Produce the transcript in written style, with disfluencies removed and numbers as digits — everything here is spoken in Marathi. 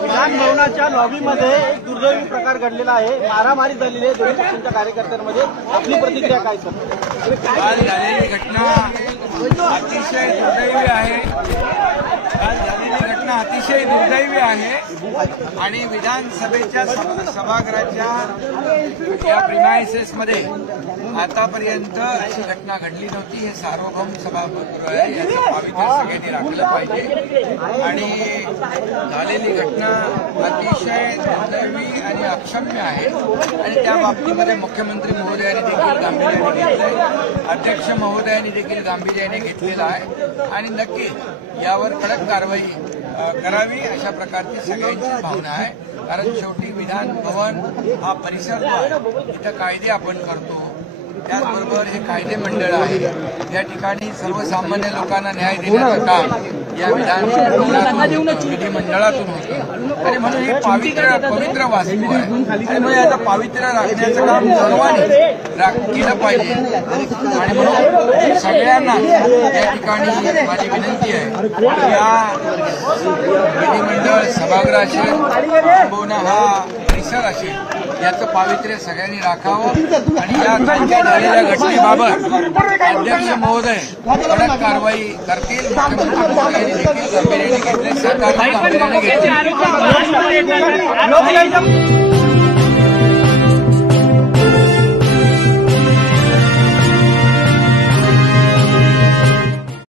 विधान भवनाच्या लॉबीमध्ये एक दुर्दैवी प्रकार घडलेला आहे। मारामारी झालेली आहे दोन्ही पक्षांच्या कार्यकर्त्यांमध्ये। आपली प्रतिक्रिया काय सर? काल झालेली घटना अतिशय दुर्दैवी आहे। अतिशय दुर्दैवी आहे आणि विधानसभेच्या सभागृहाच्या या प्रिमायसेसमध्ये आतापर्यंत अशी घटना घडली नव्हती। हे सार्वभौम सभागृह आहे, याचं पावित्र्य सगळ्यांनी राखलं पाहिजे आणि झालेली घटना अतिशय दुर्दैवी आणि अक्षम्य आहे आणि त्या बाबतीमध्ये मुख्यमंत्री महोदयांनी देखील गांभीर्याने घेतलंय, अध्यक्ष महोदयांनी देखील गांभीर्याने घेतलेला आहे आणि नक्की यावर कडक कारवाई करावी अशा प्रकारची सगळ्यांची भावना आहे। कारण शेवटी विधान भवन हा परिसर जो आहे इथं कायदे आपण करतो, त्याचबरोबर हे कायदे मंडळ आहे, या ठिकाणी सर्वसामान्य लोकांना न्याय देण्याचं काम या विधिमंडळातून होतं आणि म्हणून ही पवित्र वास्तू आहे आणि म्हणून याचं पावित्र्य राखण्याचं काम सर्वांनी केलं पाहिजे आणि म्हणून सगळ्यांना या ठिकाणी माझी विनंती आहे या विधिमंडळ सभागृह असेल किंवा हा परिसर असेल याचं पावित्र्य सगळ्यांनी राखावं आणि या झालेल्या घटनेबाबत अध्यक्ष महोदय कडक कारवाई करतील। मुख्यमंत्री महोदयांनी देखील गांभीर्याने घेतले, सरकारने गांभीर्याने घेतले।